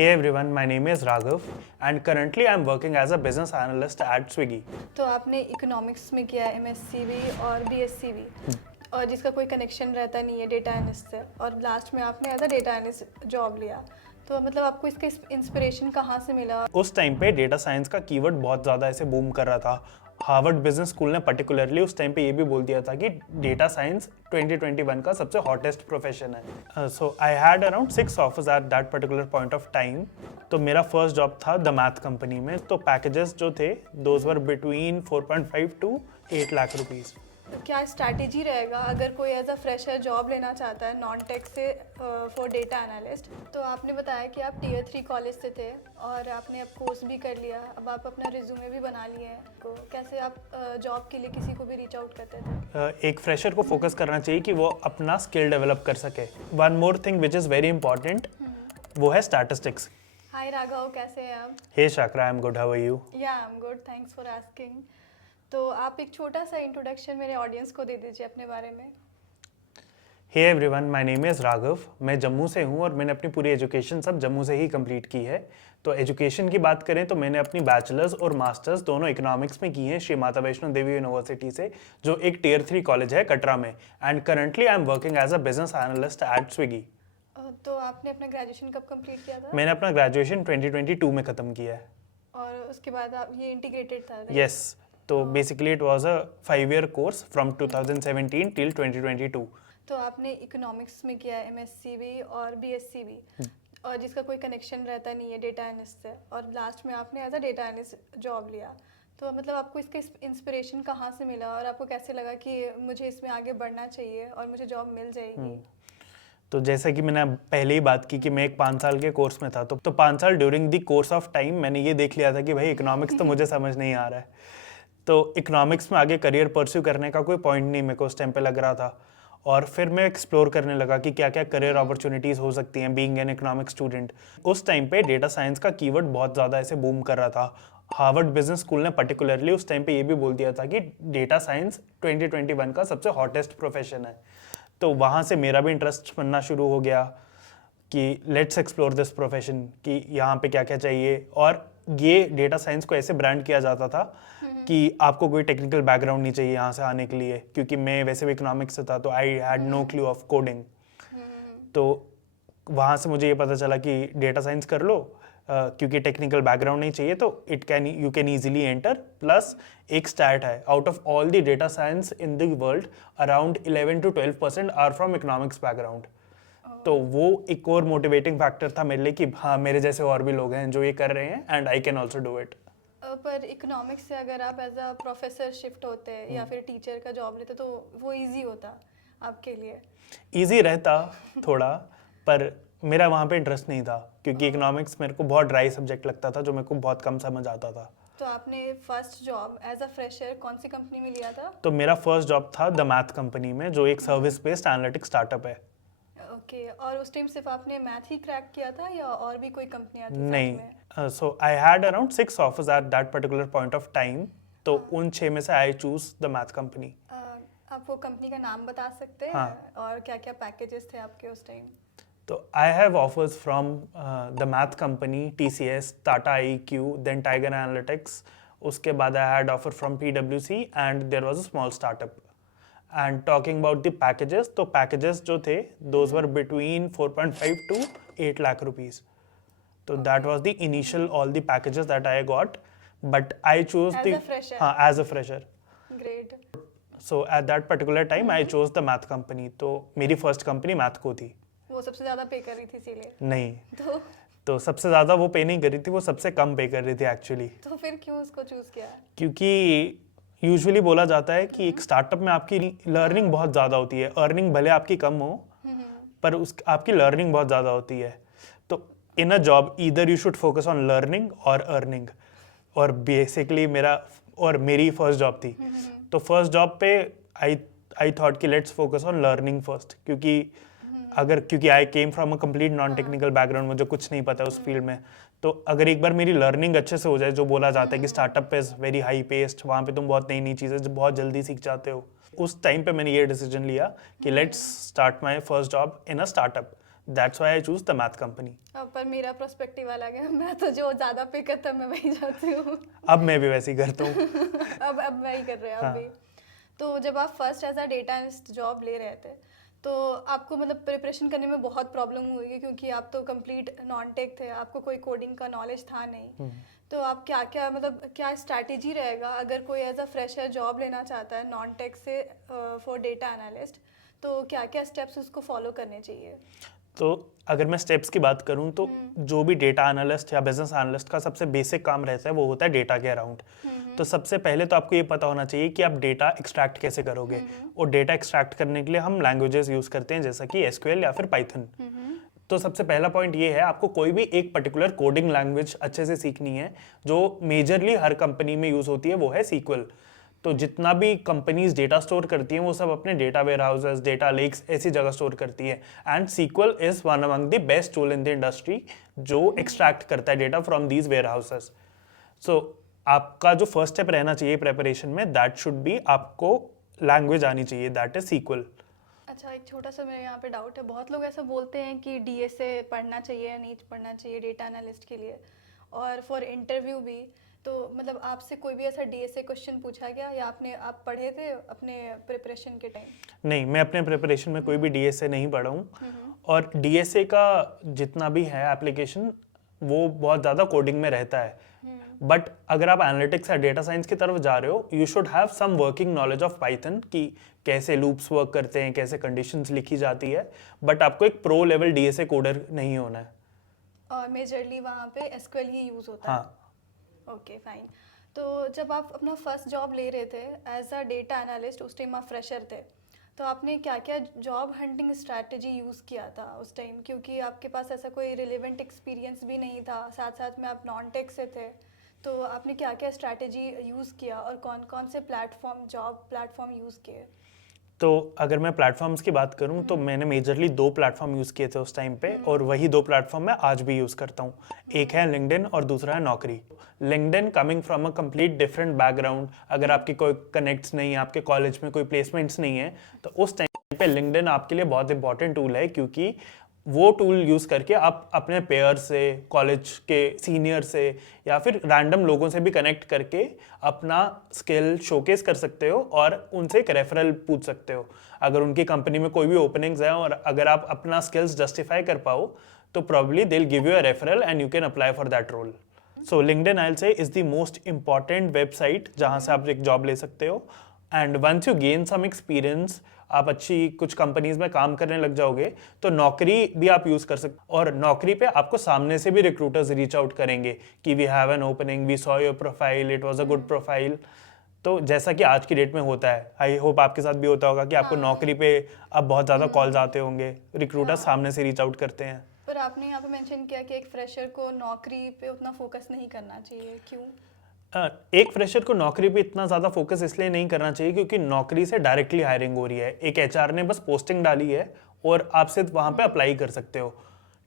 Hey everyone, my name is Raghav and currently I'm working as a business analyst at Swiggy. तो आपने economics में किया MSc भी और बीएससी भी और जिसका कोई कनेक्शन रहता नहीं है डेटा एनालिस्ट से और लास्ट में आपने as a data analyst job लिया। तो मतलब आपको इसका इंस्पिरेशन कहाँ से मिला? उस टाइम पे डेटा साइंस का कीवर्ड बहुत ज़्यादा ऐसे बूम कर रहा था। हार्वर्ड बिजनेस स्कूल ने पर्टिकुलरली उस टाइम पे ये भी बोल दिया था कि डेटा साइंस 2021 का सबसे हॉटेस्ट प्रोफेशन है। So I had around 6 offers at that particular point of time. तो मेरा फर्स्ट जॉब था द मैथ कंपनी में। तो पैकेजेस जो थे those were between 4.5 to 8 lakh rupees. क्या स्ट्रैटेजी रहेगा अगर कोई एज अ फ्रेशर जॉब लेना चाहता है नॉन टेक से फॉर डेटा एनालिस्ट? तो आपने बताया कि आप टियर 3 कॉलेज से थे और आपने अब कोर्स भी कर लिया, अब आप अपना रिज्यूमे भी बना लिए हैं। तो कैसे आप जॉब के लिए किसी को भी रीच आउट करते थे? एक फ्रेशर को फोकस करना चाहिए कि वो अपना स्किल डेवलप कर सके। One more thing which is very important, वो है स्टैटिस्टिक्स। हाय राघव, कैसे हैं आप? Hey Shakra, I am good, how are you? Yeah I am good, thanks for asking. तो आप एक छोटा सा इंट्रोडक्शन मेरे ऑडियंस को दे दीजिए अपने बारे में। Hey everyone, my name is Raghav. मैं जम्मू से हूँ और मैंने अपनी पूरी एजुकेशन सब जम्मू से ही कंप्लीट की है। तो एजुकेशन की बात करें तो मैंने अपनी बैचलर्स और मास्टर्स दोनों इकोनॉमिक्स में की है श्री माता वैष्णो देवी यूनिवर्सिटी से, जो एक टियर 3 कॉलेज है कटरा में। And currently I am working as a business analyst at Swiggy. तो आपने अपना ग्रेजुएशन कब कंप्लीट किया था? मैंने अपना ग्रेजुएशन 2022 में ख़त्म किया है। और उसके बाद आप ये इंटीग्रेटेड था? यस, तो basically it was a 5-year course from 2017 till 2022। तो आपने इकोनॉमिक्स में किया एमएससी भी और बीएससी भी और जिसका कोई कनेक्शन रहता नहीं है डेटा एनालिस्ट से और लास्ट में आपने as a data analyst job लिया। तो मतलब आपको इसका इंस्पिरेशन कहाँ से मिला और आपको कैसे लगा कि मुझे इसमें आगे बढ़ना चाहिए और मुझे जॉब मिल जाएगी? तो जैसा कि मैंने पहले ही बात की कि मैं एक 5 साल के कोर्स में था, तो 5 साल during the course of time मैंने ये देख लिया था कि भाई इकोनॉमिक्स तो मुझे समझ नहीं आ रहा है। तो इकोनॉमिक्स में आगे करियर परस्यू करने का कोई पॉइंट नहीं मेरे को उस टाइम पे लग रहा था। और फिर मैं एक्सप्लोर करने लगा कि क्या क्या करियर अपॉर्चुनिटीज़ हो सकती हैं बीइंग एन इकोनॉमिक स्टूडेंट। उस टाइम पे डेटा साइंस का कीवर्ड बहुत ज़्यादा ऐसे बूम कर रहा था। हार्वर्ड बिजनेस स्कूल ने पर्टिकुलरली उस टाइम पे ये भी बोल दिया था कि डेटा साइंस 2021 का सबसे हॉटेस्ट प्रोफेशन है। तो वहाँ से मेरा भी इंटरेस्ट बनना शुरू हो गया कि लेट्स एक्सप्लोर दिस प्रोफेशन, कि यहाँ पे क्या क्या चाहिए। और ये डेटा साइंस को ऐसे ब्रांड किया जाता था कि आपको कोई टेक्निकल बैकग्राउंड नहीं चाहिए यहाँ से आने के लिए, क्योंकि मैं वैसे भी इकोनॉमिक्स से था तो I had no clue of coding. तो वहाँ से मुझे ये पता चला कि डेटा साइंस कर लो, क्योंकि टेक्निकल बैकग्राउंड नहीं चाहिए तो you can easily enter. Plus एक स्टैट है, out of all the data science in the world around 11 to 12% are from economics background. तो वो एक और मोटिवेटिंग फैक्टर था मेरे लिए कि हाँ, मेरे जैसे और भी लोग हैं जो ये कर रहे हैं and I can also do it. पर इकोनॉमिक्स से अगर आप एज अ प्रोफेसर शिफ्ट होते या फिर टीचर का जॉब लेते तो वो इजी होता आपके लिए? ईजी रहता थोड़ा, पर मेरा वहाँ पे इंटरेस्ट नहीं था क्योंकि इकोनॉमिक्स मेरे को बहुत ड्राई सब्जेक्ट लगता था जो मेरे को बहुत कम समझ आता था। तो आपने first job as a fresher कौन सी कंपनी में लिया था? तो मेरा फर्स्ट जॉब था द मैथ कंपनी में, जो एक सर्विस बेस्ड एनालिटिक्स स्टार्टअप है। ओके, और उस टाइम सिर्फ आपने मैथ ही क्रैक किया था या और भी कोई कंपनियां थी साथ नहीं, में? So I had around 6 offers at that particular point of time. तो उन 6 में से I choose the math company. आप वो कंपनी का नाम बता सकते हैं? हाँ। और क्या क्या पैकेजेस थे आपके उस टाइम? तो I have offers from the math company, TCS, Tata IQ, then Tiger Analytics. उसके बाद I had offer from PwC and there was a small startup. And talking about the packages, तो पैकेजेस जो थे those were between 4.5 to 8 lakh rupees. तो that was the initial all the packages that I got, but I choose As the a fresher? हाँ, as a fresher. Great. So eight that particular time I chose the math company. तो मेरी first company math को थी। वो सबसे ज्यादा पे कर रही थी इसीलिए? नहीं, तो तो सबसे ज़्यादा वो पे नहीं कर रही थी, वो सबसे कम पे कर रही थी एक्चुअली। तो फिर क्यों उसको चूज किया? क्योंकि यूजुअली बोला जाता है कि एक स्टार्टअप में आपकी लर्निंग बहुत ज़्यादा होती है। अर्निंग भले आपकी कम हो, पर उस आपकी लर्निंग बहुत ज़्यादा होती है। तो in a job either you should focus on learning और अर्निंग। और बेसिकली मेरी फर्स्ट जॉब थी। तो फर्स्ट जॉब पे आई थॉट कि let's focus on learning first, क्योंकि I came from a complete non technical background, मुझे कुछ नहीं पता उस फील्ड में। तो अगर एक बार मेरी लर्निंग अच्छे से हो जाए, जो बोला जाता है कि startup is very high paced, वहाँ पे तुम बहुत नई नई चीज़ें बहुत जल्दी सीख जाते हो, उस टाइम पे मैंने ये डिसीजन लिया कि let's start my first job in a startup. That's why I choose the math company. पर मेरा पर्सपेक्टिव अलग है, मैं तो जो ज़्यादा पे करता मैं वही जाती हूँ। अब मैं भी वैसे ही करता हूँ। अब वही कर रहे हैं हाँ। अभी। तो जब आप first as a data analyst job ले रहे थे तो आपको मतलब प्रिपरेशन करने में बहुत प्रॉब्लम हुई क्योंकि आप तो कंप्लीट नॉन टेक थे, आपको कोई कोडिंग का नॉलेज था नहीं। तो आप क्या क्या मतलब क्या स्ट्रैटेजी रहेगा अगर कोई एज अ फ्रेशर जॉब लेना चाहता है नॉन टेक से फॉर डेटा एनालिस्ट, तो क्या क्या स्टेप्स उसको फॉलो करने चाहिए? तो अगर मैं स्टेप्स की बात करूं तो जो भी डेटा एनालिस्ट या बिजनेस एनालिस्ट का सबसे बेसिक काम रहता है वो होता है डेटा के अराउंड। तो सबसे पहले तो आपको ये पता होना चाहिए कि आप डेटा एक्सट्रैक्ट कैसे करोगे, और डेटा एक्सट्रैक्ट करने के लिए हम लैंग्वेजेस यूज़ करते हैं जैसा कि एसक्यूएल या फिर पाइथन। तो सबसे पहला पॉइंट ये है, आपको कोई भी एक पर्टिकुलर कोडिंग लैंग्वेज अच्छे से सीखनी है जो मेजरली हर कंपनी में यूज़ होती है, वो है सीक्वल। तो जितना भी कंपनीज डेटा स्टोर करती हैं वो सब अपने data warehouses, data lakes ऐसी जगह स्टोर करती है, and sequel is one among the best tool in the industry जो एक्सट्रैक्ट करता है data from these warehouses. So आपका जो फर्स्ट स्टेप रहना चाहिए प्रेपरेशन में, दैट शुड बी आपको लैंग्वेज आनी चाहिए, दैट इज सीक्वल। अच्छा, एक छोटा सा मेरे यहाँ पे डाउट है, बहुत लोग ऐसा बोलते हैं कि डीएसए पढ़ना चाहिए या नहीं पढ़ना चाहिए डेटा एनालिस्ट के लिए, और फॉर इंटरव्यू भी। तो मतलब आपसे कोई भी ऐसा डीएसए क्वेश्चन पूछा गया या आप पढ़े थे अपने प्रिपरेशन के टाइम? नहीं, मैं अपने प्रिपरेशन में कोई भी डीएसए नहीं पढ़ा हूँ, और डीएसए का जितना भी है एप्लीकेशन वो बहुत ज़्यादा कोडिंग में रहता है। बट अगर आप एनालिटिक्स या डेटा साइंस की तरफ जा रहे हो, you should have some working knowledge of Python कि कैसे लूप्स वर्क करते हैं, कैसे कंडीशंस लिखी जाती है, बट आपको एक प्रो लेवल डीएसए कोडर नहीं होना है। और मेजरली वहाँ पे एसक्यूएल ही यूज़ होता है? हाँ। Okay fine. तो जब आप अपना फर्स्ट जॉब ले रहे थे एज अ डेटा एनालिस्ट, उस टाइम आप फ्रेशर थे, तो आपने क्या क्या जॉब हंटिंग स्ट्रैटेजी यूज़ किया था उस टाइम? क्योंकि आपके पास ऐसा कोई रिलेवेंट एक्सपीरियंस भी नहीं था, साथ साथ में आप नॉन टेक से थे, तो आपने क्या क्या स्ट्रैटेजी यूज़ किया और कौन कौन से जॉब प्लेटफॉर्म यूज़ किए? तो अगर मैं प्लेटफॉर्म्स की बात करूं तो मैंने मेजरली 2 प्लेटफॉर्म यूज़ किए थे उस टाइम पे, और वही 2 प्लेटफॉर्म मैं आज भी यूज़ करता हूं। एक है लिंक्डइन और दूसरा है नौकरी। LinkedIn coming from a complete different background, अगर आपके कोई कनेक्ट्स नहीं है, आपके कॉलेज में कोई प्लेसमेंट्स नहीं है, तो उस टाइम पे लिंक्डइन आपके लिए बहुत इंपॉर्टेंट टूल है, क्योंकि वो टूल यूज़ करके आप अपने पेयर से, कॉलेज के सीनियर से या फिर रैंडम लोगों से भी कनेक्ट करके अपना स्किल शोकेस कर सकते हो और उनसे एक रेफरल पूछ सकते हो। अगर उनकी कंपनी में कोई भी ओपनिंग्स है और अगर आप अपना स्किल्स जस्टिफाई कर पाओ तो probably they will give you a referral and you can apply for that role. So LinkedIn I will say is the most important website जहाँ से आप एक जॉब ले सकते हो, and once you gain some experience, आप अच्छी कुछ कंपनीज में काम करने लग जाओगे, तो नौकरी भी आप यूज़ कर सकते, और नौकरी पे आपको सामने से भी रिक्रूटर्स रीच आउट करेंगे कि we have an opening, we saw your profile, it was a good profile. तो जैसा कि आज की डेट में होता है, आई होप आपके साथ भी होता होगा कि आपको नौकरी पे अब बहुत ज़्यादा कॉल्स आते होंगे, रिक्रूटर्स सामने से रीच आउट करते हैं। पर आपने यहाँ पे मेंशन किया कि एक फ्रेशर को नौकरी पे उतना फोकस नहीं करना चाहिए, क्यों? एक फ्रेशर को नौकरी पे इतना ज़्यादा फोकस इसलिए नहीं करना चाहिए क्योंकि नौकरी से डायरेक्टली हायरिंग हो रही है। एक एचआर ने बस पोस्टिंग डाली है और आप सिर्फ वहाँ पे अप्लाई कर सकते हो,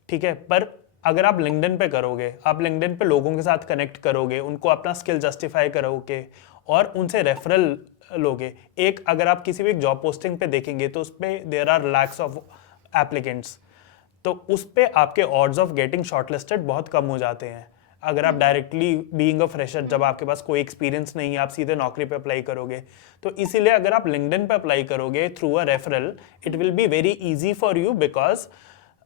ठीक है। पर अगर आप लिंक्डइन पे करोगे, आप लिंक्डइन पे लोगों के साथ कनेक्ट करोगे, उनको अपना स्किल जस्टिफाई करोगे और उनसे रेफरल लोगे। एक अगर आप किसी भी एक जॉब पोस्टिंग पे देखेंगे तो उस पर there are lakhs of applicants, तो उस पर आपके ऑड्स ऑफ गेटिंग शॉर्टलिस्टेड बहुत कम हो जाते हैं। अगर आप डायरेक्टली बीइंग अ फ्रेशर, जब आपके पास कोई एक्सपीरियंस नहीं है, आप सीधे नौकरी पे अप्लाई करोगे, तो इसीलिए अगर आप लिंक्डइन पे अप्लाई करोगे through a referral, it will be very easy for you because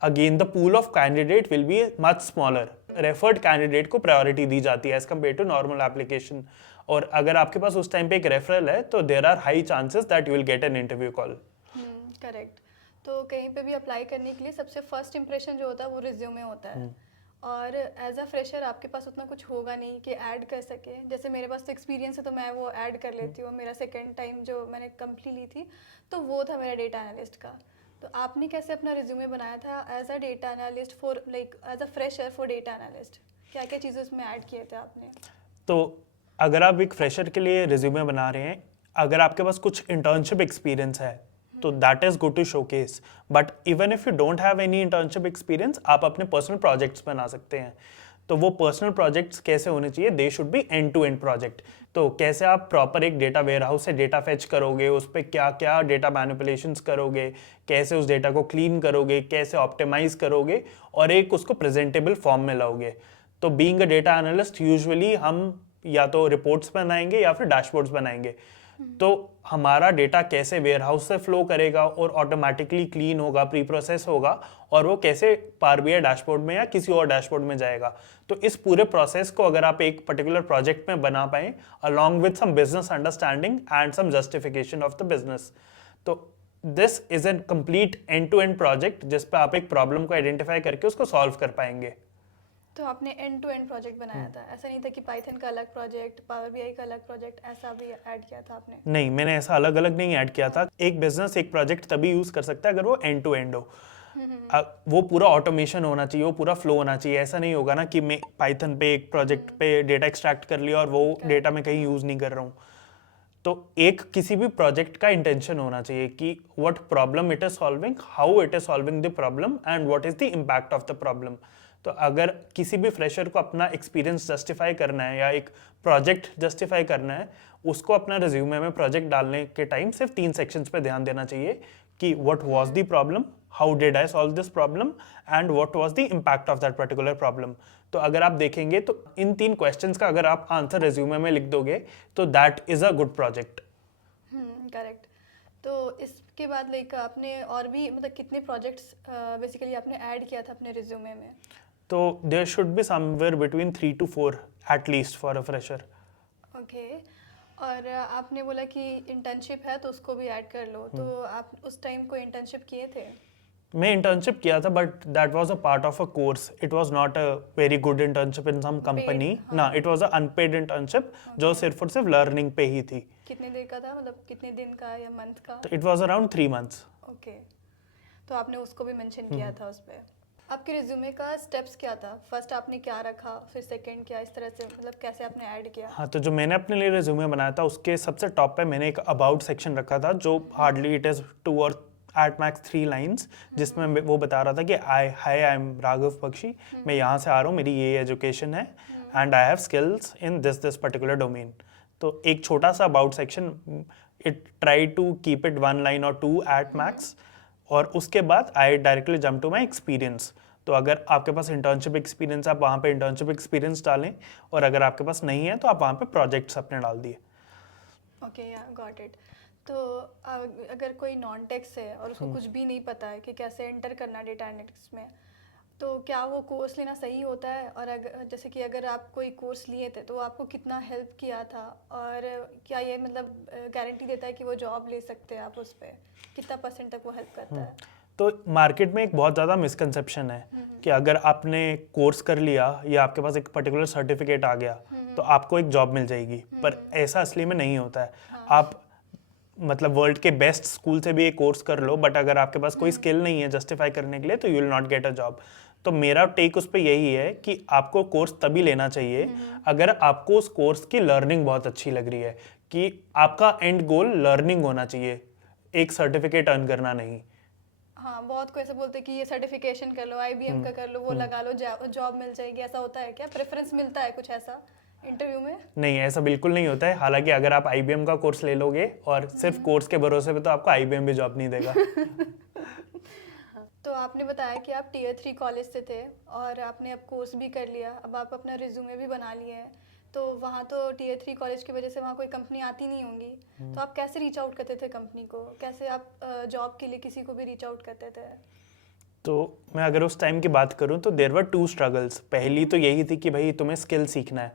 again the pool of candidate will be much smaller. Referred candidate को प्रायोरिटी दी जाती है as compare to normal application, और अगर आपके पास उस टाइम पे एक रेफरल है तो there are high chances that you will get an interview call. Correct. तो कहीं पे भी अप्लाई करने के लिए सबसे फर्स्ट इंप्रेशन जो होता है वो रिज्यूमे होता है, और एज अ फ्रेशर आपके पास उतना कुछ होगा नहीं कि ऐड कर सके। जैसे मेरे पास तो एक्सपीरियंस है तो मैं वो ऐड कर लेती हूँ। मेरा सेकंड टाइम जो मैंने कंपनी ली थी तो वो था मेरा डेटा एनालिस्ट का। तो आपने कैसे अपना रिज्यूमे बनाया था as a data analyst for like as a fresher for data analyst? क्या क्या चीज़ें उसमें ऐड किए थे आपने? तो अगर आप एक फ्रेशर के लिए रिज्यूमे बना रहे हैं, अगर आपके पास कुछ इंटर्नशिप एक्सपीरियंस है तो that is good to showcase, but even if you don't have any internship experience, आप अपने पर्सनल प्रोजेक्ट्स बना सकते हैं। तो वो पर्सनल प्रोजेक्ट्स कैसे होने चाहिए, they should be end to end project. तो कैसे आप प्रॉपर एक डेटा वेयर हाउस से डेटा फेच करोगे, उस पर क्या क्या डेटा मैनिपुलेशंस करोगे, कैसे उस डेटा को क्लीन करोगे, कैसे ऑप्टिमाइज करोगे और एक उसको प्रेजेंटेबल फॉर्म में लाओगे। तो being a data analyst usually हम या तो रिपोर्ट्स बनाएंगे या फिर डैशबोर्ड्स बनाएंगे। तो हमारा डेटा कैसे वेयरहाउस से फ्लो करेगा और ऑटोमेटिकली क्लीन होगा, प्री प्रोसेस होगा और वो कैसे पावर बीआई डैशबोर्ड में या किसी और डैशबोर्ड में जाएगा। तो इस पूरे प्रोसेस को अगर आप एक पर्टिकुलर प्रोजेक्ट में बना पाए along with some business understanding and some justification of the business, तो this is an complete end to end project जिस पे आप एक प्रॉब्लम को आइडेंटिफाई करके उसको सॉल्व कर पाएंगे। तो आपने एंड टू एंड प्रोजेक्ट बनाया था, ऐसा नहीं था कि पाइथन का अलग प्रोजेक्ट, पावर बीआई का अलग प्रोजेक्ट, ऐसा भी ऐड किया था आपने? नहीं, मैंने ऐसा अलग अलग नहीं ऐड किया था। एक बिजनेस एक प्रोजेक्ट तभी यूज कर सकता है अगर वो एंड टू एंड हो। वो पूरा ऑटोमेशन होना चाहिए, वो पूरा फ्लो होना चाहिए। ऐसा नहीं होगा ना कि मैं पाइथन पे एक प्रोजेक्ट पे डेटा एक्सट्रैक्ट कर लिया और वो डेटा मैं कहीं यूज नहीं कर रहा हूँ। तो एक किसी भी प्रोजेक्ट का इंटेंशन होना चाहिए कि what problem it is solving, how it is solving the problem and what is the impact of the problem. तो अगर किसी भी फ्रेशर को अपना एक्सपीरियंस जस्टिफाई करना है या एक प्रोजेक्ट जस्टिफाई करना है, उसको अपना रिज्यूमे में प्रोजेक्ट डालने के टाइम सिर्फ 3 सेक्शंस पे ध्यान देना चाहिए कि what was the problem, how did I solve this problem and what was the impact of that particular problem. तो अगर आप देखेंगे तो इन 3 क्वेश्चंस का अगर आप आंसर रिज्यूमे में लिख दोगे तो that is a good project. Correct. तो इसके बाद लाइक आपने और भी मतलब कितने प्रोजेक्ट्स बेसिकली आपने ऐड किया था अपने रिज्यूमे में? तो there should be somewhere between 3 to 4 at least for a fresher. Okay. और आपने बोला कि इंटर्नशिप है तो उसको भी ऐड कर लो, तो आप उस टाइम कोई इंटर्नशिप किए थे? मैं इंटर्नशिप किया था but that was a part of a course. It was not a very good internship in some company. ना, it was an unpaid internship जो सिर्फ और सिर्फ लर्निंग पे ही थी। कितने देर का था, मतलब कितने दिन का या मंथ का? तो it was around 3 months। Okay. तो आपने उसको भी मेंशन किया था उस पे। आपके रिज्यूमे का स्टेप्स क्या था? फर्स्ट आपने क्या रखा, फिर सेकंड क्या, इस तरह से मतलब कैसे आपने ऐड किया? हाँ, तो जो मैंने अपने लिए रिज्यूमे बनाया था उसके सबसे टॉप पे मैंने एक अबाउट सेक्शन रखा था जो हार्डली इट इज 2 और एट मैक्स 3 लाइन्स, जिसमें वो बता रहा था कि आई एम राघव बख्शी, मैं यहाँ से आ रहा हूँ, मेरी ये एजुकेशन है and I have skills in this particular domain. तो एक छोटा सा about section, it try to keep it 1 line or 2 at max. और उसके बाद I directly jump to my experience. तो अगर आपके पास इंटर्नशिप एक्सपीरियंस, आप वहाँ पे इंटर्नशिप एक्सपीरियंस डालें, और अगर आपके पास नहीं है तो आप वहाँ पे प्रोजेक्ट्स अपने डाल दिए। ओके, या गॉट इट। तो अगर कोई नॉन टेक्स है और उसको कुछ भी नहीं पता है कि कैसे एंटर करना डेटा एनालिटिक्स में, तो क्या वो कोर्स लेना सही होता है? और अगर जैसे कि अगर आप कोई कोर्स लिए थे तो आपको कितना हेल्प किया था, और क्या ये मतलब गारंटी देता है कि वो जॉब ले सकते हैं आप उस पर? कितना % तक वो हेल्प करता है? तो मार्केट में एक बहुत ज़्यादा मिसकंसेप्शन है कि अगर आपने कोर्स कर लिया या आपके पास एक पर्टिकुलर सर्टिफिकेट आ गया तो आपको एक जॉब मिल जाएगी, पर ऐसा असली में नहीं होता है। आप मतलब वर्ल्ड के बेस्ट स्कूल से भी एक कोर्स कर लो, बट अगर आपके पास कोई स्किल नहीं है जस्टिफाई करने के लिए तो you will not get a job. तो मेरा टेक उस पर यही है कि आपको कोर्स तभी लेना चाहिए अगर आपको उस कोर्स की लर्निंग बहुत अच्छी लग रही है, कि आपका एंड गोल लर्निंग होना चाहिए, एक सर्टिफिकेट अर्न करना नहीं। हाँ, बहुत को ऐसे बोलते हैं कि ये सर्टिफिकेशन कर लो, IBM का कर लो, वो लगा लो, जॉब मिल जाएगी। ऐसा होता है क्या? प्रेफरेंस मिलता है कुछ ऐसा इंटरव्यू में? नहीं, ऐसा बिल्कुल नहीं होता है। हालांकि अगर आप IBM का कोर्स ले लोगे और सिर्फ कोर्स के भरोसे पे, तो आपको IBM भी जॉब नहीं देगा। तो आपने बताया कि आप Tier 3 कॉलेज से थे और आपने अब कोर्स भी कर लिया, अब आप अपना रिज्यूमे भी बना लिए हैं, तो वहाँ तो Tier 3 कॉलेज की वजह से वहाँ कोई कंपनी आती नहीं होंगी, तो आप कैसे रीच आउट करते थे कंपनी को? कैसे आप जॉब के लिए किसी को भी रीच आउट करते थे? तो मैं अगर उस टाइम की बात करूं तो देयर वर 2 स्ट्रगल्स। पहली तो यही थी कि भाई तुम्हें स्किल सीखना है,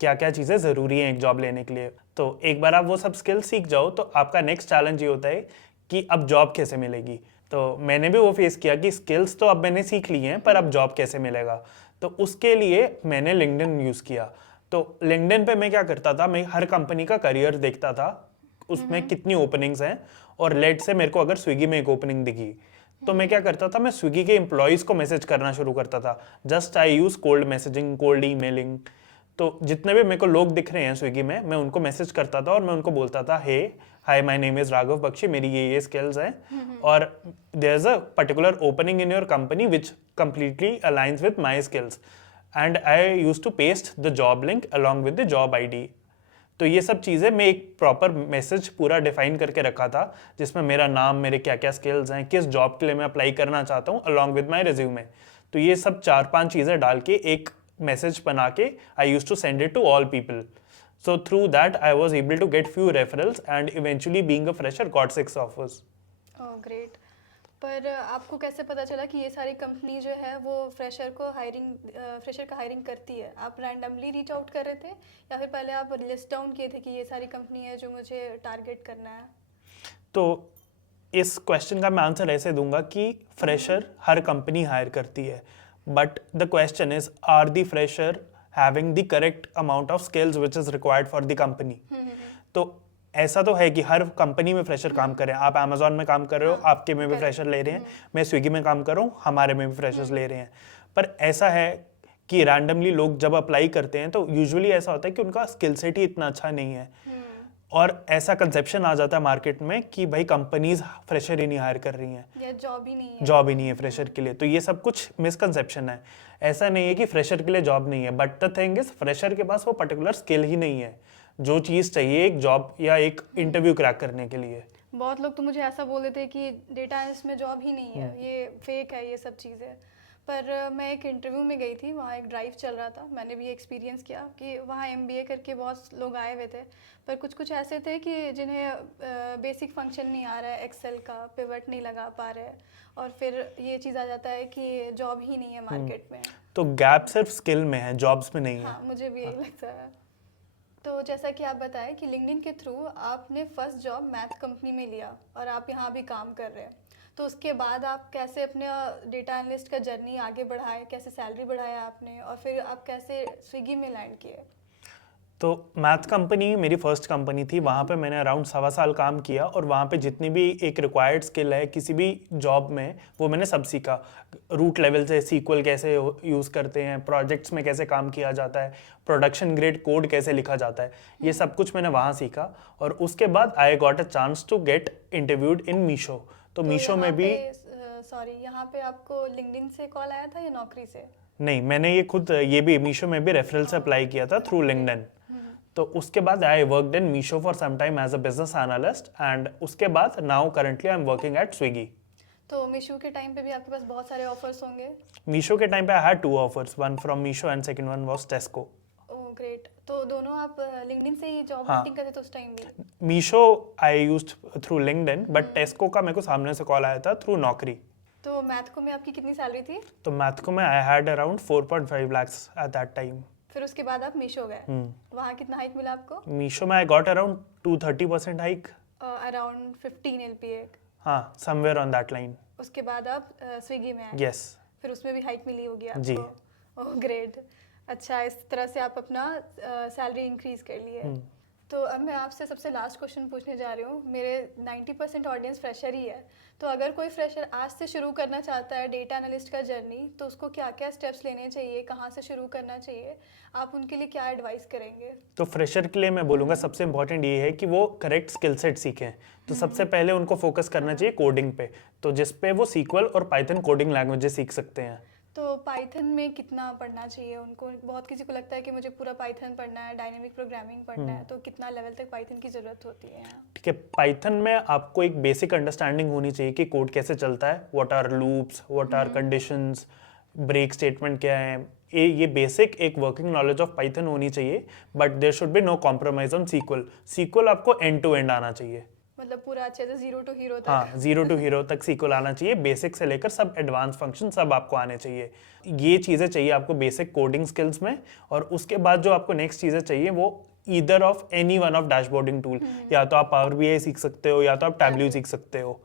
क्या क्या चीज़ें ज़रूरी हैं एक जॉब लेने के लिए। तो एक बार आप वो सब स्किल सीख जाओ तो आपका नेक्स्ट चैलेंज ये होता है कि अब जॉब कैसे मिलेगी। तो मैंने भी वो फेस किया कि स्किल्स तो अब मैंने सीख ली हैं, पर अब जॉब कैसे मिलेगा। तो उसके लिए मैंने लिंक्डइन यूज़ किया। तो लिंक्डइन पे मैं क्या करता था, मैं हर कंपनी का करियर देखता था, उसमें कितनी ओपनिंग्स हैं, और लेट से मेरे को अगर स्विगी में एक ओपनिंग दिखी तो मैं क्या करता था, मैं स्विगी के एम्प्लॉयज़ को मैसेज करना शुरू करता था। Just I use cold messaging, cold emailing. तो जितने भी मेरे को लोग दिख रहे हैं स्विगी में, मैं उनको मैसेज करता था और मैं उनको बोलता था, hey hi my name is Raghav Bakshi, मेरी ये स्किल्स हैं और there is a particular opening in your company which completely aligns with my skills. And I use to paste the job link along with the job ID. तो ये सब चीज़ें मैं एक प्रॉपर मैसेज पूरा डिफाइन करके रखा था, जिसमें मेरा नाम, मेरे क्या क्या स्किल्स हैं, किस जॉब के लिए मैं अप्लाई करना चाहता हूँ, अलॉन्ग विद माई रिज्यूमे। तो ये सब 4-5 चीज़ें डाल के एक मैसेज बना के I use to send it to all people. So through that, I was able to get few referrals and eventually being a fresher got 6 offers. Oh great. पर आपको कैसे पता चला कि ये सारी कंपनी जो है वो फ्रेशर का हायरिंग करती है? आप रैंडमली रीच आउट कर रहे थे या फिर पहले आप लिस्ट डाउन किए थे कि ये सारी कंपनी है जो मुझे टारगेट करना है? तो इस क्वेश्चन का मैं आंसर ऐसे दूंगा कि फ्रेशर हर कंपनी हायर करती है, but the question is are the fresher having the correct amount of skills which is required for the company. तो ऐसा तो है कि हर कंपनी में फ्रेशर काम कर रहे हैं। आप अमेजोन में काम कर रहे हो, आपके में भी फ्रेशर ले रहे हैं, मैं स्विगी में काम कर रहा हूँ, हमारे में भी फ्रेशर्स ले रहे हैं। पर ऐसा है कि रैंडमली लोग जब अप्लाई करते हैं तो यूजुअली ऐसा होता है कि उनका स्किल सेट ही इतना अच्छा नहीं है, और ऐसा कंसेप्शन आ जाता है मार्केट में कि भाई कंपनीज फ्रेशर ही नहीं हायर कर रही हैं या जॉब ही नहीं है फ्रेशर के लिए। तो ये सब कुछ मिसकंसेप्शन है। ऐसा नहीं है कि फ्रेशर के लिए जॉब नहीं है, but the thing is fresher के पास वो पर्टिकुलर स्किल ही नहीं है जो चीज़ चाहिए एक जॉब या एक इंटरव्यू क्रैक करने के लिए। बहुत लोग तो मुझे ऐसा बोल देते हैं कि डेटा एनालिस्ट में जॉब ही नहीं है, ये फेक है, ये सब चीज़ें। पर मैं एक इंटरव्यू में गई थी, वहाँ एक ड्राइव चल रहा था, मैंने भी एक्सपीरियंस किया कि वहाँ MBA करके बहुत लोग आए हुए थे, पर कुछ कुछ ऐसे थे कि जिन्हें बेसिक फंक्शन नहीं आ रहा है, एक्सेल का पिवट नहीं लगा पा रहे, और फिर ये चीज़ आ जाता है कि जॉब ही नहीं है मार्केट में। तो गैप सिर्फ स्किल में है, जॉब्स में नहीं है। हाँ, मुझे भी यही लगता है। तो जैसा कि आप बताएं कि लिंक्डइन के थ्रू आपने फर्स्ट जॉब मैथ कंपनी में लिया और आप यहाँ भी काम कर रहे हैं, तो उसके बाद आप कैसे अपने डेटा एनालिस्ट का जर्नी आगे बढ़ाए, कैसे सैलरी बढ़ाया आपने, और फिर आप कैसे स्विगी में लैंड किए? तो मैथ कंपनी मेरी फर्स्ट कंपनी थी, वहाँ पे मैंने अराउंड 1.25 साल काम किया, और वहाँ पे जितनी भी एक रिक्वायर्ड स्किल है किसी भी जॉब में वो मैंने सब सीखा। रूट लेवल से सीक्वल कैसे यूज़ करते हैं, प्रोजेक्ट्स में कैसे काम किया जाता है, प्रोडक्शन ग्रेड कोड कैसे लिखा जाता है, ये सब कुछ मैंने वहाँ सीखा। और उसके बाद I got a chance to get interviewed in Meesho. तो मीशो में भी यहाँ पे आपको लिंक्डइन से कॉल आया था या नौकरी से? नहीं, मैंने ये खुद ये भी मीशो में भी रेफरल से अप्लाई किया था थ्रू लिंक्डइन। तो उसके बाद I worked in Meesho for some time as a business analyst, and उसके बाद now currently I am working at Swiggy. तो मीशो के टाइम पे भी आपके पास बहुत सारे ऑफर्स होंगे? मीशो के टाइम पे I had 2 offers, one from Meesho and second one was टेस्को। Oh great. तो दोनों आप लिंक्डइन से ही जॉब हंटिंग करते थे उस टाइम भी? Meesho I used through LinkedIn, but टेस्को का मेरे को सामने से कॉल आया था थ्रू नौकरी। तो मैथ को में आपकी कितनी सैलरी थी? तो मैथ को में आई had around 4.5 lakhs at that time. फिर उसके बाद आप मीशो गए, वहाँ कितना हाइक मिला आपको? मीशो में I got around 230% hike, around 15 LPA। हाँ, समवेयर ऑन दैट लाइन। उसके बाद आप स्विगी में आए? यस। फिर उसमें भी हाइक मिली होगी आपको? जी। Oh great. अच्छा, इस तरह से आप अपना सैलरी इंक्रीज कर लिए। तो अब मैं आपसे सबसे लास्ट क्वेश्चन पूछने जा रही हूँ। मेरे 90% ऑडियंस फ्रेशर ही है, तो अगर कोई फ्रेशर आज से शुरू करना चाहता है डेटा एनालिस्ट का जर्नी, तो उसको क्या क्या स्टेप्स लेने चाहिए, कहाँ से शुरू करना चाहिए, आप उनके लिए क्या एडवाइस करेंगे? तो फ्रेशर के लिए मैं बोलूँगा सबसे इंपॉर्टेंट ये है कि वो करेक्ट स्किल सेट सीखें। तो सबसे पहले उनको फोकस करना चाहिए कोडिंग पे, तो जिस पे वो सीक्वल और पाइथन कोडिंग लैंग्वेजेस सीख सकते हैं। तो पाइथन में कितना पढ़ना चाहिए उनको? बहुत किसी को लगता है कि मुझे पूरा पाइथन पढ़ना है, डायनेमिक प्रोग्रामिंग पढ़ना है, तो कितना लेवल तक पाइथन की ज़रूरत होती है? ठीक है, पाइथन में आपको एक बेसिक अंडरस्टैंडिंग होनी चाहिए कि कोड कैसे चलता है, what are loops, what are conditions, break statement क्या है, ये बेसिक एक वर्किंग नॉलेज ऑफ पाइथन होनी चाहिए। But there should be no compromise on SQL. SQL आपको एंड टू एंड आना चाहिए, मतलब पूरा अच्छे से जीरो टू हीरो तक? हाँ, जीरो टू हीरो तक सीक्वल आना चाहिए, बेसिक से लेकर सब एडवांस फंक्शन सब आपको आने चाहिए। ये चीज़ें चाहिए आपको बेसिक कोडिंग स्किल्स में। और उसके बाद जो आपको नेक्स्ट चीज़ें चाहिए वो either of any one of dashboarding tool, या तो आप पावर BI सीख सकते हो या तो आप टैबल्यू सीख सकते हो।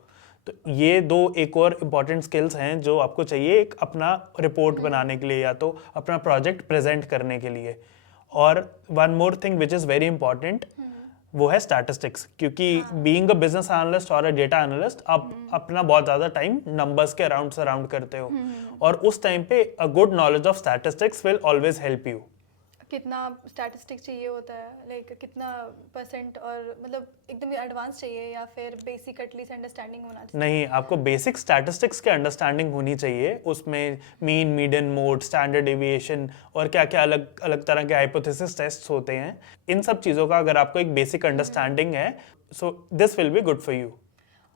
तो ये दो एक और इम्पॉर्टेंट स्किल्स हैं जो आपको चाहिए एक अपना रिपोर्ट बनाने के लिए या तो अपना प्रोजेक्ट प्रेजेंट करने के लिए। और one more thing which is very important, वो है स्टैटिस्टिक्स, क्योंकि बीइंग अ बिजनेस एनालिस्ट और अ डेटा एनालिस्ट आप अपना बहुत ज़्यादा टाइम नंबर्स के अराउंड सराउंड करते हो, और उस टाइम पे a good knowledge of statistics will always help you. कितना स्टैटिस्टिक चाहिए होता है, लाइक कितना परसेंट, और मतलब एकदम एडवांस चाहिए या फिर बेसिक एटलीस्ट अंडरस्टैंडिंग होना चाहिए? नहीं, आपको बेसिक स्टैटिस्टिक्स की अंडरस्टैंडिंग होनी चाहिए। उसमें mean, median, mode, standard deviation और क्या क्या अलग अलग तरह के हाइपोथेसिस टेस्ट्स होते हैं, इन सब चीज़ों का अगर आपको एक बेसिक अंडरस्टैंडिंग है, so this will be good for you.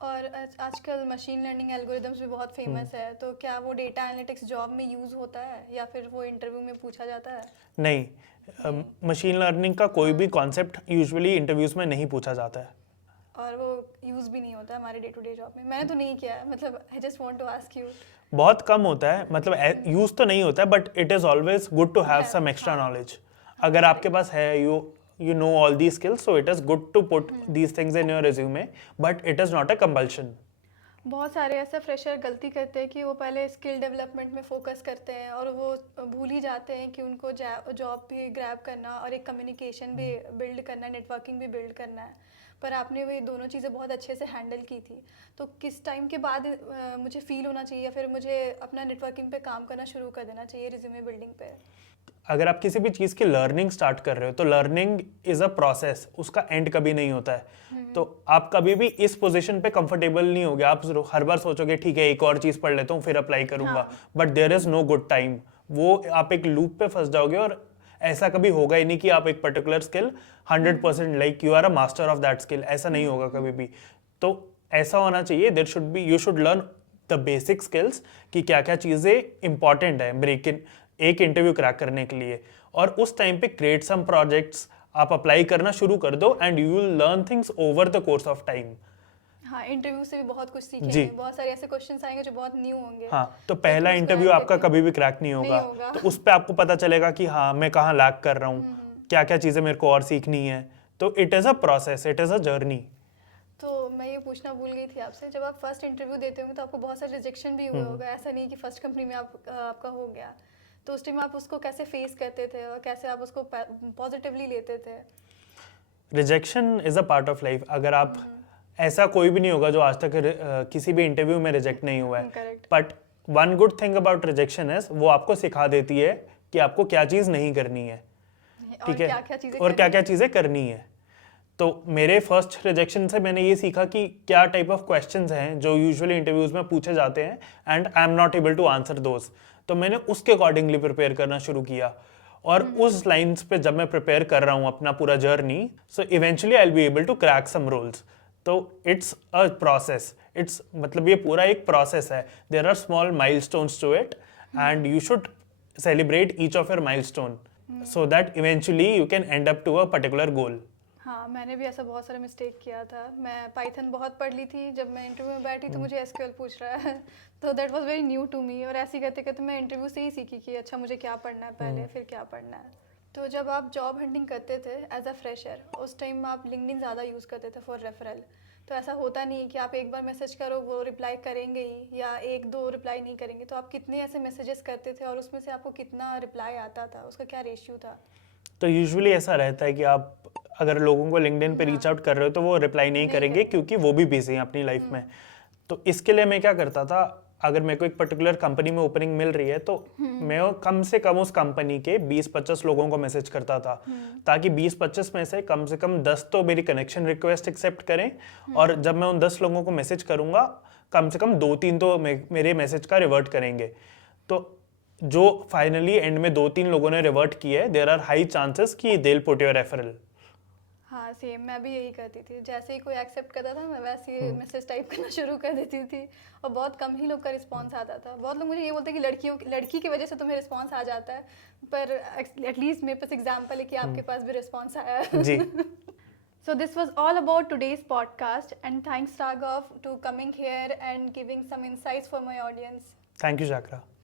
और आजकल मशीन लर्निंग एल्गोरिदम्स भी बहुत फेमस है, तो क्या वो डेटा एनालिटिक्स जॉब में यूज़ होता है या फिर वो इंटरव्यू में पूछा जाता है? नहीं, मशीन लर्निंग का कोई भी कॉन्सेप्ट यूजुअली इंटरव्यूज में नहीं पूछा जाता है। और वो यूज़ भी नहीं होता है हमारे डे टू डे जॉब में? मैंने तो नहीं किया है, मतलब I just want to ask you. बहुत कम होता है, मतलब यूज तो नहीं होता है, but it is always good to have some extra knowledge. अगर आपके पास है, you know all these skills, so it is good to put these things in your resume, but it is not a compulsion. बहुत सारे ऐसे fresher गलती करते हैं कि वो पहले स्किल डेवलपमेंट में फोकस करते हैं और वो भूल ही जाते हैं कि उनको जॉब भी ग्रैब करना और एक कम्युनिकेशन भी बिल्ड करना है, नेटवर्किंग भी बिल्ड करना है। पर आपने वो दोनों चीज़ें बहुत अच्छे से हैंडल की थी। तो किस टाइम के बाद मुझे फील होना चाहिए या फिर मुझे अपना नेटवर्किंग पे काम करना शुरू कर देना चाहिए रिज्यूमे बिल्डिंग पे? अगर आप किसी भी चीज़ की लर्निंग स्टार्ट कर रहे हो तो लर्निंग इज़ अ प्रोसेस, उसका एंड कभी नहीं होता है। तो आप कभी भी इस पोजीशन पे कंफर्टेबल नहीं होगे। आप हर बार सोचोगे ठीक है एक और चीज़ पढ़ लेता हूँ फिर अप्लाई करूंगा, but there is no good time. वो आप एक लूप पे फंस जाओगे और ऐसा कभी होगा ही नहीं कि आप एक particular skill 100% like you are a master of that skill, ऐसा नहीं होगा कभी भी। तो ऐसा होना चाहिए, there should be, you should learn the basic skills कि क्या क्या चीज़ें इंपॉर्टेंट है ब्रेक इन एक इंटरव्यू क्रैक करने के लिए। और उस टाइम पे क्रिएट सम प्रोजेक्ट्स, आप अप्लाई करना शुरू कर दो and you will learn things over the course of time. हाँ, इंटरव्यू से भी बहुत कुछ सीखेंगे, बहुत सारे ऐसे क्वेश्चंस आएंगे जो बहुत न्यू होंगे। हाँ, तो पहला इंटरव्यू आपका कभी भी क्रैक नहीं होगा, तो उस पर आपको पता चलेगा कि हाँ मैं कहाँ लैक कर रहा हूँ, क्या क्या चीज़ें मेरे को और सीखनी है। तो it is a process, it is a journey. तो मैं ये पूछना भूल गई थी आपसे, जब आप फर्स्ट इंटरव्यू देते होंगे तो आपको बहुत सारे रिजेक्शन भी हुए होगा, ऐसा नहीं कि फर्स्ट कंपनी में आपका हो गया। तो उस टाइम आप उसको कैसे फेस करते थे और कैसे आप उसको पॉजिटिवली लेते थे? Rejection is a part of life. अगर आप ऐसा कोई भी नहीं होगा जो आज तक किसी भी इंटरव्यू में रिजेक्ट नहीं हुआ है, but one good thing about rejection is वो आपको सिखा देती है कि आपको क्या चीज़ नहीं करनी है, ठीक है, और क्या क्या चीज़ें करनी है। तो मेरे फर्स्ट रिजेक्शन से मैंने ये सीखा कि क्या टाइप ऑफ क्वेश्चंस हैं जो यूजुअली इंटरव्यूज में पूछे जाते हैं and I am not able to answer those. तो मैंने उसके अकॉर्डिंगली प्रिपेयर करना शुरू किया, और उस लाइंस पे जब मैं प्रिपेयर कर रहा हूँ अपना पूरा journey, so eventually I will be able to crack some roles. तो इट्स अ प्रोसेस, इट्स मतलब ये पूरा एक प्रोसेस है। There are small milestones to it and you should celebrate each of your milestone so that eventually you can end up to a particular goal. हाँ, मैंने भी ऐसा बहुत सारा मिस्टेक किया था। मैं पाइथन बहुत पढ़ ली थी, जब मैं इंटरव्यू में बैठी तो मुझे एसक्यूएल पूछ रहा है तो that was very new to me, और ऐसे करते करते मैं इंटरव्यू से ही सीखी कि अच्छा मुझे क्या पढ़ना है पहले, फिर क्या पढ़ना है। तो जब आप जॉब हंटिंग करते थे एज अ फ्रेशर, उस टाइम आप लिंक्डइन ज़्यादा यूज़ करते थे फॉर रेफरल। तो ऐसा होता नहीं कि आप एक बार मैसेज करो वो रिप्लाई करेंगे ही, या एक दो रिप्लाई नहीं करेंगे। तो आप कितने ऐसे मैसेजेस करते थे और उसमें से आपको कितना रिप्लाई आता था, उसका क्या रेशियो था? तो यूजुअली ऐसा रहता है कि आप अगर लोगों को लिंक्डइन पे रीच आउट कर रहे हो तो वो रिप्लाई नहीं करेंगे क्योंकि वो भी बिजी हैं अपनी लाइफ में। तो इसके लिए मैं क्या करता था, अगर मेरे को एक पर्टिकुलर कंपनी में ओपनिंग मिल रही है तो मैं कम से कम उस कंपनी के 20-25 लोगों को मैसेज करता था, ताकि 20-25 में से कम 10 तो मेरी कनेक्शन रिक्वेस्ट एक्सेप्ट करें, और जब मैं उन 10 लोगों को मैसेज करूंगा कम से कम 2-3 तो मेरे मैसेज का रिवर्ट करेंगे। तो जो फाइनली एंड में 2-3 लोगों ने रिवर्ट किया है, देयर आर हाई चांसेस कि they will put your referral. हाँ, सेम मैं भी यही करती थी। जैसे ही कोई एक्सेप्ट करता था मैं वैसे ही मैसेज टाइप करना शुरू कर देती थी, और बहुत कम ही लोग का रिस्पांस आता था। बहुत लोग मुझे ये बोलते हैं कि लड़की की वजह से तुम्हें रिस्पांस आ जाता है, पर एटलीस्ट मेरे पास एग्जांपल है कि आपके पास भी रिस्पांस आया है। जी। So this was all about today's podcast, and thanks Raghav to coming here and giving some insights for my audience. Thank you जाकरा।